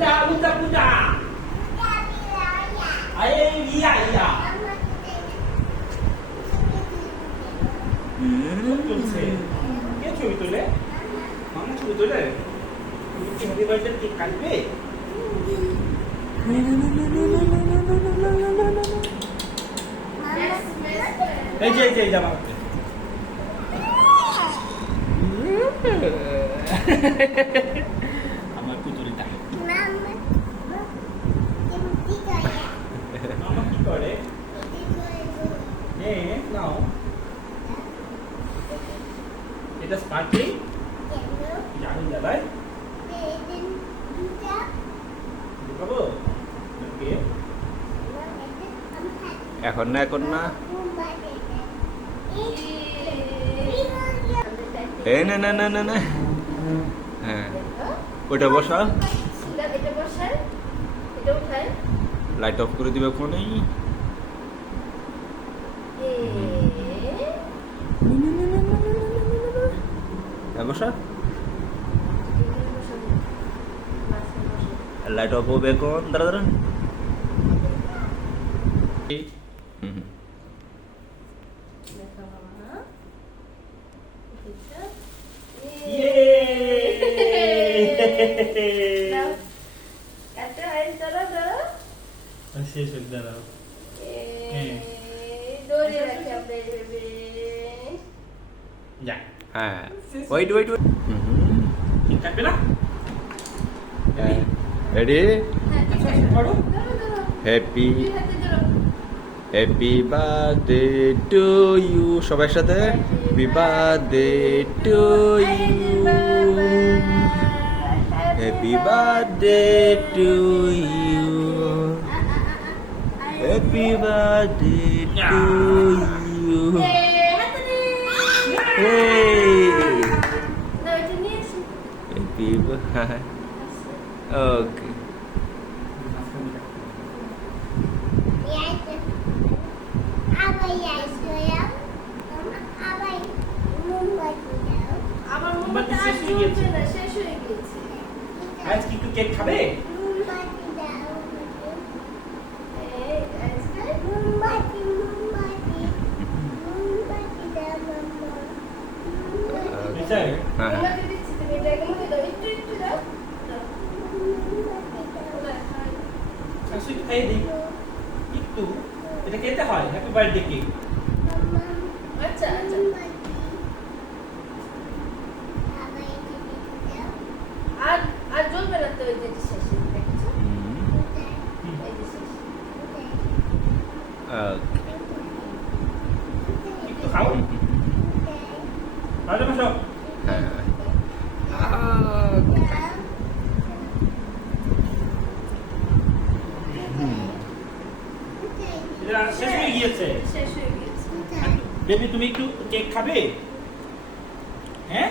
পূজা পূজা পূজা আরে ইয়া ইয়া চলছে কে ছবি তোলে মামা ছবি তোলে কি হ্যাপি বার্থডে কেক কাটবে এই যে জামা আমার পুতুলটা মামা কি করে নাও এটা স্পার্কলিং জানি জ্বালায় দেখাবো ওকে এখন না এই না হ্যাঁ ওইটা বসা লাইট অফ করে দিবে ফোনেই বসা লাইট অফ হবে এখন দাঁড়া শেষ হয়ে দাঁড়াও হ্যাঁ ওয়েট কাটবে না রেডি করো হ্যাপি বার্থডে টু ইউ সবাই সাথে happy birthday to you happy birthday to you happy birthday to you happy birthday okay আজ কি একটু কেক খাবে খাইয়ে দিই একটু এটা খেতে হয় হ্যাপি বার্থডে কেক আচ্ছা আর জ্বলবে না তো এই যে শেষে দেখছো এই যে শেষ একটু খাও তাহলে বসো শেষ হয়ে গিয়েছে শেষ হয়ে গিয়েছে বেবি তুমি একটু কেক খাবে হ্যাঁ